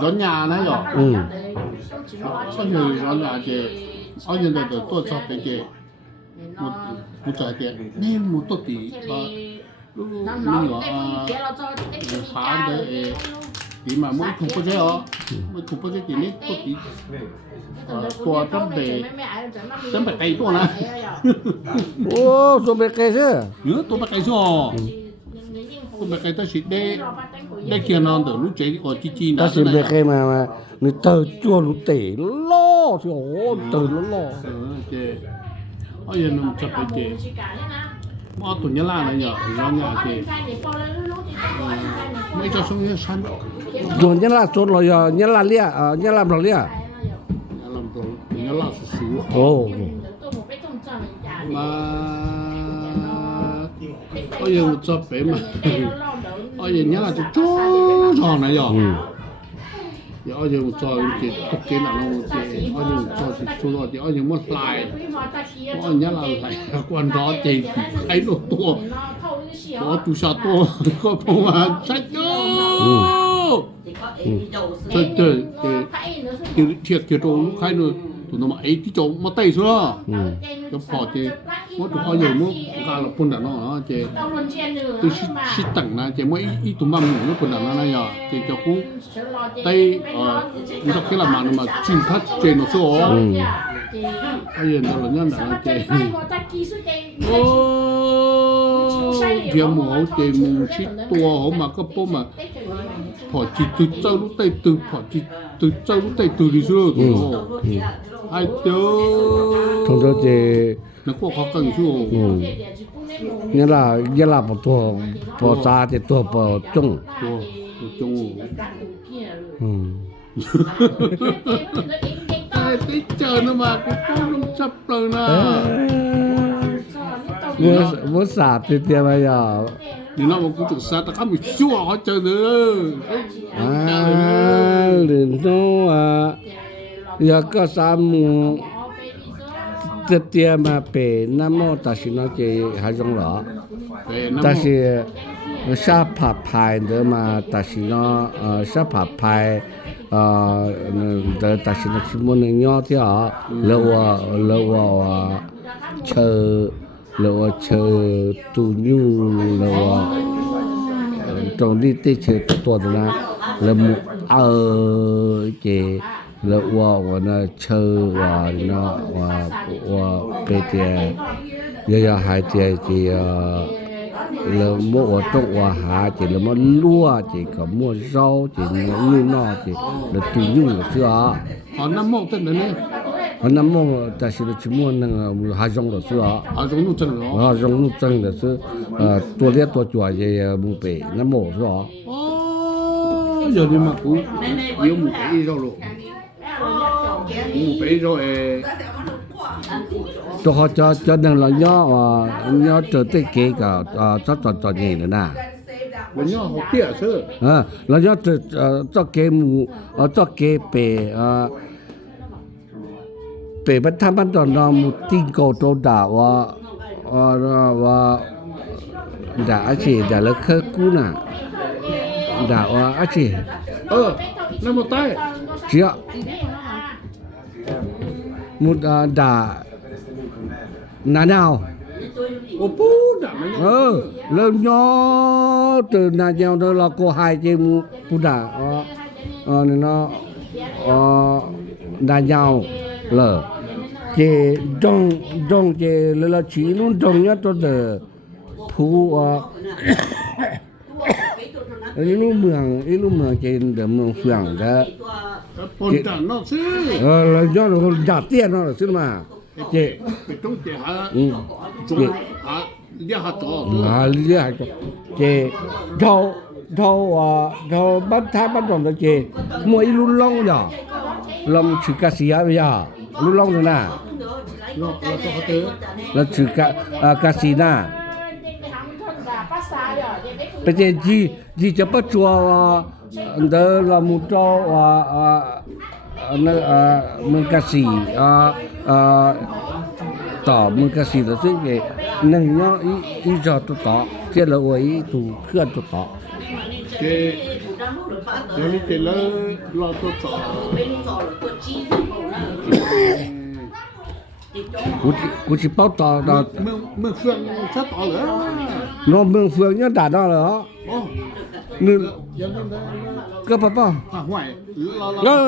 人家那个，所以人家的，而且那个多少别的，不在的，你没到底那个啥的你嘛没ถูก不ใช่หรอไม่ถูก不ใช่ทีนี้ตัวตีตัวต้องไปไกลตัวนะ โอ้ตัวเบเกเซ่ ตัวไปไกลชัวตัวไปไกลตัวสิได้เกี่ยวนอนเดี๋ยวรู้ใจก่อนจีน ถ้าสิเบเกมานี่เตอจั่วลูเตะล่อสิโอ้เตอล่อ เจ้เอาอย่างนั้นจะไปเจ้มาตัวนี้ล่าอะไรอย่างร้อนอย่างเจ้ไม่จะส่งยังชั้น ตัวนี้ล่ะสดเราอย่านี้ล่ะเลี้ยนี้ล่ะเราเลี้ย ลำตัวนี้ล่าสูง โอ้มาเอาอย่างจะไปมาเอาอย่างนี้ล่ะจะจ้องจองไหนอย่างเอาอย่างจะเจ้ตกเกณฑ์อะไรเจ้เอาอย่างจะชุดอะไรเอาอย่างมันลายเอาอย่างนี้ล่ะลายกวนร้อนเจ้ไอ้ตัว我读下多个朋友在哟，对对对，叫做开呢，就那么哎，你就没对是吧？就跑的，我就好有么干了半年了啊，这就是等啦，这么一多万亩了半年了那呀，这叫乎对你都给了嘛那么进他这那说，哎呀，那人家那这，哦。เทียมหมูเจมูชิตัวเขามาก็ป้อมาพอจิตตึเจ้าลูกเตยตึพอจิตตึเจ้าลูกเตยตึดิสู้ตัวไอ้เจ้าทงเจนักพวกเขากังสู้นี่ล่ะปอซาเจตัวปอจงตัวจงไอ้ที่เจอนะมากูต้องลงจับเลยนะ我傻的爹妈呀！你那我估计啥，他们笑好真的。啊，领导啊，有个啥么？这爹嘛被那么但是那就还用了，但是下爬牌的嘛，但是呢下爬牌但是呢全部能要掉，了我吃。แล้วว่าเชิญตูยูแล้วว่าตรงนี้ที่เชิญตัวนะแล้วมุเจแล้วว่านะเชิญว่านะว่าไปเจยาหายเจแล้วมัวต้องว่าหาเจแล้วมันลั่วเจกับมัวเจ้าเจนู่นนอเจแล้วตูยูเสืออ๋อน้ำมอกตั้งแต่นี้那么但是呢，去么那个还用的是啊，用路证哦，用路证的是多练多做也没背，那么是吧？哦，有的嘛不，有没背着咯，没背着诶。就好叫那老鸟啊，鸟做对给个做年的呐。老鸟好点是。老鸟做给母做给白北边他们到那么定高都打我打而且打了颗菇呢，打我而且那么大，只要木打拿鸟，我不打了鸟的拿鸟的了过海节目不打那拿鸟了。这种这了其中重要的的ผู้ลูกเมืองเจนเดเมืองเฟืองก็ปนกันนอกซื้อแล้วย้อนเราจับเตี้ยนอกซื้อมาเจไปต้องเจหาจงหาเรียกหาต่อเรียกเจเขาบ้านท่าบ้านตรงเจมวยรุ่นล่องอย่าลำชิกาเสียไปอย่ารุ่นล่องน่ะแล้วชื่อกาซีน่าไปเจจีจะปัจจุบันเดลมุตมึงกาซีต่อมึงกาซีแล้วซึ่งนั่งเนาะอีจอตัวต่อเที่ยวเราไว้ตัวเคลื่อนตัวต่อเจ เดี๋ยวนี้เจแล้วรอตัวต่อ กูสิเป้าต่อต่อ เมื่อเครื่องชัดต่อเหรอ น้องเมืองเฟืองเนี่ยด่าได้เหรอ โอ้ นึง ยังไม่ได้ ก็ป่ะ ห่วย เออ